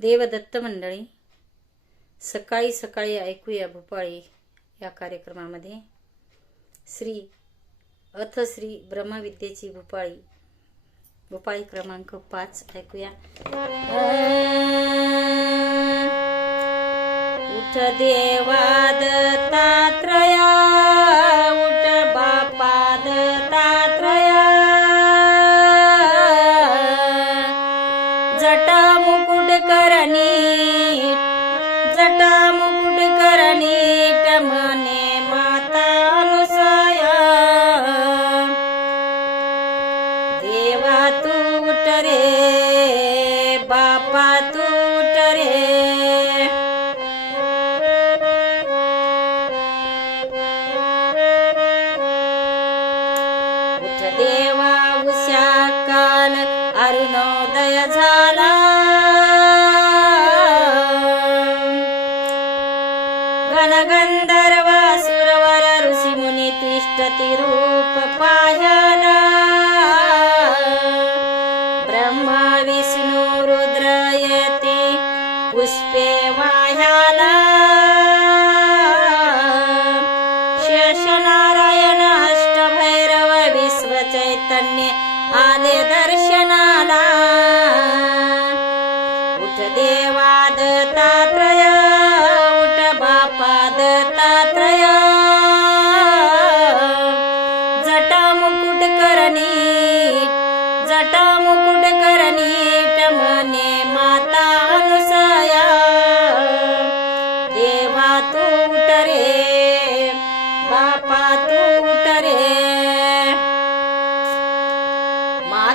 देवदत्त मंडळी सकाळी सकाळी ऐकूया भूपाळी या कार्यक्रमामध्ये. श्री अथश्री ब्रह्मविद्येची भूपाळी. भूपाळी क्रमांक पाच ऐकूया. उठ देवादत्तात्रया देवा तूट रे बापा तूट रे उठ देवा उषा काल अरुणोदय झाला. चैतन्य आले दर्शनाला. उठ देवादता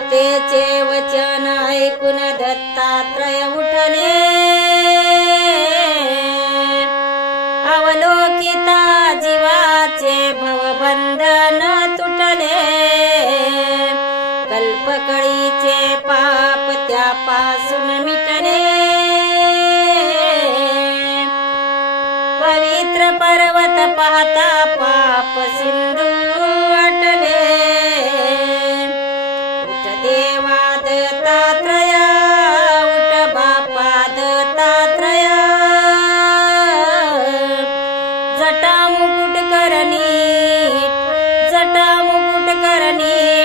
मातेचे वचन ऐकून दत्तात्रय उठले. अवलोकिता जीवाचे भवबंधन तुटले. कल्पकळीचे पाप त्यापासून मिटले. पवित्र पर्वत पाहता ಧರಣಿ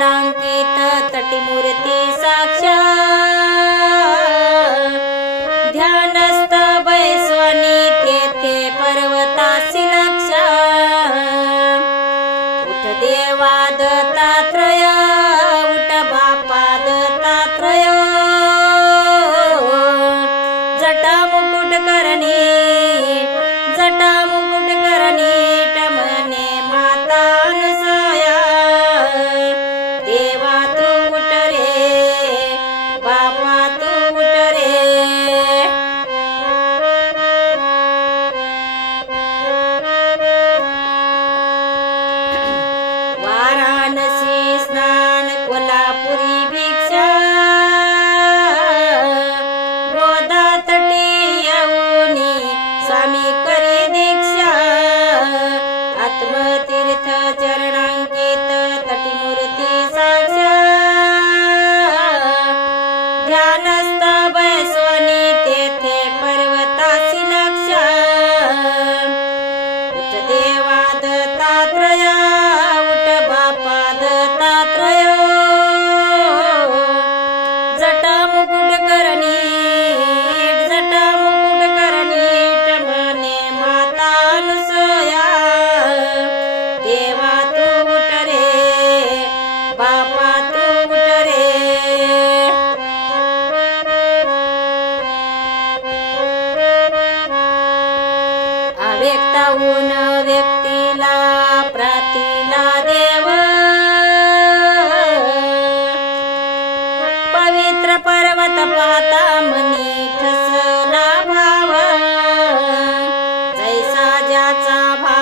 प्राणांकित तटिमूर्ती साक्षा ध्यानस्त बैस्वनी तेथे पर्वतासी लक्षा उठ देवा दत्तात्रय देवात देवादत्रात्रया जाऊन व्यक्तीला प्रातीला देव. पवित्र पर्वत पाहता मनी ठसला भाव. जैसा ज्याचा भाव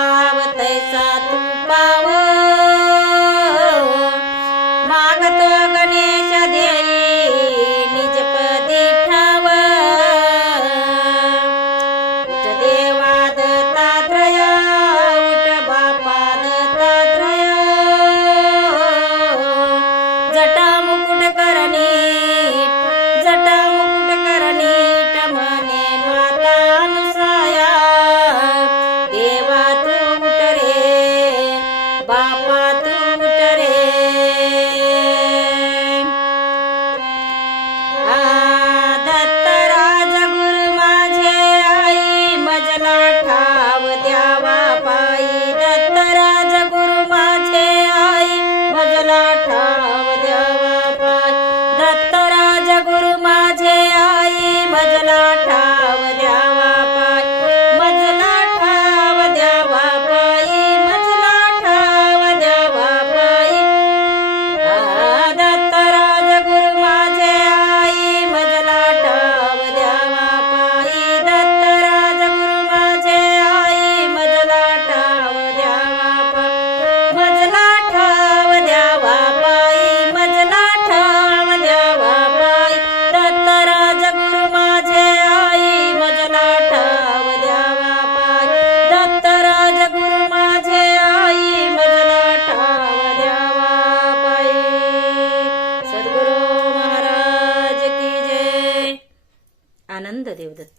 देवदत्त